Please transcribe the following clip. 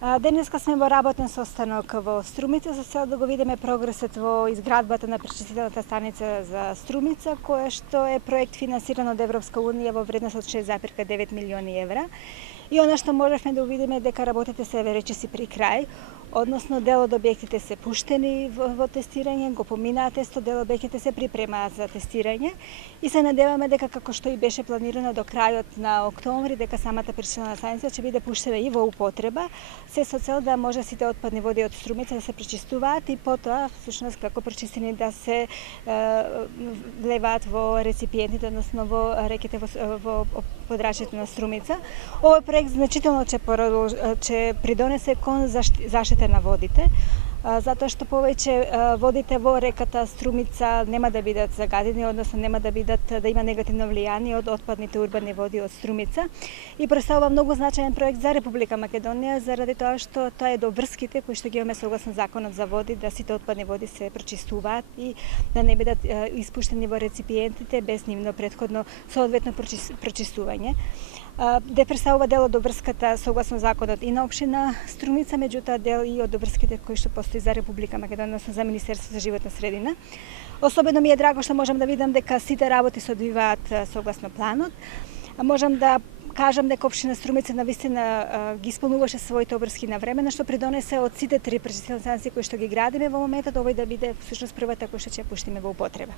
Денеска сме во работен состанок во Струмица со цел да го видиме прогресот во изградбата на пречистителната станица за Струмица, која што е проект финансиран од Европска унија во вредност од 6,9 милиони евра. И она што можевме да увидиме дека работите се речиси при крај, односно дел од објектите се пуштени во тестирање, го поминаа тестот, дел од објектите се припремаат за тестирање и се надеваме дека како што и беше планирано до крајот на октомври, дека самата пречистителна станица ќе биде пуштена и во употреба, се со цел да може сите отпадни води од Струмица да се пречистуваат и потоа, всушност како пречистени да се влеваат во реципиентите, односно во реките во подрачјето на Струмица. Овој проект значително ќе придонесе кон заштита на водите, затоа што повеќе водите во реката Струмица нема да бидат загадени, односно нема да има негативно влијание од отпадните урбани води од Струмица и представува многу значаен проект за Република Македонија заради тоа што тоа е до врските кои што ги имаме согласно законот за води, да сите отпадни води се пречистуваат и да не бидат испуштени во реципиентите без нивно претходно соодветно пречистување. Де представува дел од обврската согласно законот и на општина Струмица, меѓутоа дел и од обврските кои што постои за Република Македонија, односно за Министерството за животна средина. Особено ми е драго што можам да видам дека сите работи се одвиваат согласно планот. Можам да кажам дека општина Струмица навистина ги исполнуваше своите обврски на време, на што придонесе од сите три пречистителни станции кои што ги градиме во моментот, овој да биде всушност првата која што ќе ја пуштиме во употреба.